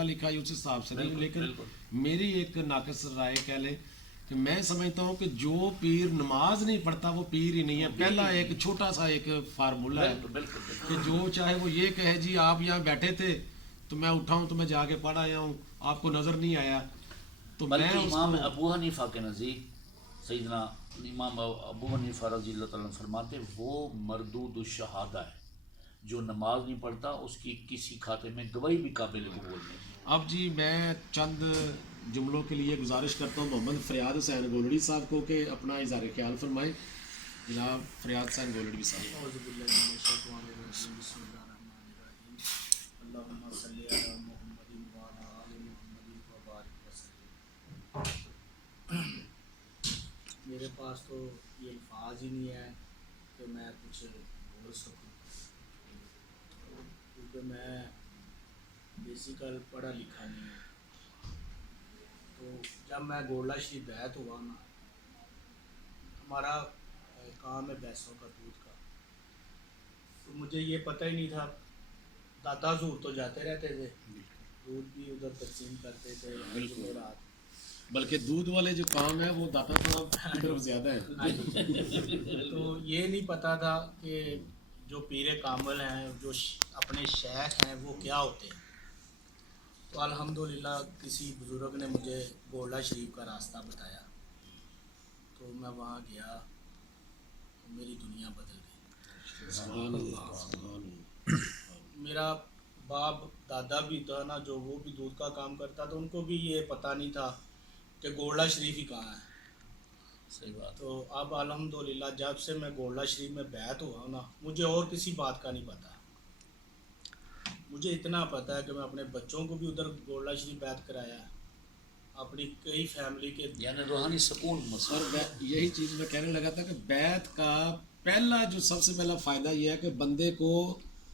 پڑھا لکھا ہی اس حساب سے نہیں، لیکن میری ایک ناقص رائے کہہ لیں کہ میں سمجھتا ہوں کہ جو پیر نماز نہیں پڑھتا وہ پیر ہی نہیں ہے. پہلا ایک چھوٹا سا ایک فارمولہ ہے کہ جو چاہے وہ یہ کہے جی آپ یہاں بیٹھے تھے تو میں اٹھا ہوں تو میں جا کے پڑھ آیا ہوں، آپ کو نظر نہیں آیا، تو میں بلکہ اس امام کو ابو حنیفہ کے نزدیک سیدنا امام ابو حنیفہ رضی اللہ تعالیٰ عنہ فرماتے وہ مردود الشہادہ ہے، جو نماز نہیں پڑھتا اس کی کسی کھاتے میں گواہی بھی قابل قبول نہیں. اب جی میں چند جملوں کے لیے گزارش کرتا ہوں محمد فریاد حسین گولڑی صاحب کو کہ اپنا اظہار خیال فرمائیں. جناب فریاد حسین گولڑی صاحب. اعوذ باللہ من الشیطان الرجیم، بسم اللہ الرحمن الرحیم، اللہم صلی علی محمد وعلی آل محمد وبارک وسلم. میرے پاس تو یہ الفاظ ہی نہیں ہے کہ میں کچھ بول سکوں، کیونکہ میں بیسیکل پڑھا لکھا نہیں ہوں. تو جب میں گولڑا شریف بیعت ہوا نا، ہمارا کام ہے بھینسوں کا دودھ کا، تو مجھے یہ پتہ ہی نہیں تھا. دادا حضور تو جاتے رہتے تھے، دودھ بھی ادھر تقسیم کرتے تھے بالکل. رات. بلکہ دودھ والے جو کام ہے وہ داتا صاحب کی طرف زیادہ ہے. تو یہ نہیں پتہ تھا کہ جو پیر کامل ہیں، جو اپنے شیخ ہیں، وہ کیا ہوتے ہیں. تو الحمدللہ کسی بزرگ نے مجھے گولڑا شریف کا راستہ بتایا، تو میں وہاں گیا، میری دنیا بدل گئی. سبحان اللہ سبحان اللہ. میرا باپ دادا بھی تھا نا، جو وہ بھی دودھ کا کام کرتا تھا، ان کو بھی یہ پتہ نہیں تھا کہ گولڑا شریف ہی کہاں ہے. صحیح بات. تو اب الحمدللہ جب سے میں گولڑا شریف میں بیعت ہوا نا، مجھے اور کسی بات کا نہیں پتہ. مجھے اتنا پتہ ہے کہ میں اپنے بچوں کو بھی ادھر گولڑا شریف بیعت کرایا ہے، اپنی کئی فیملی کے. یعنی روحانی سکون مسئلہ. اور یہی چیز میں کہنے لگا تھا کہ بیعت کا پہلا جو سب سے پہلا فائدہ یہ ہے کہ بندے کو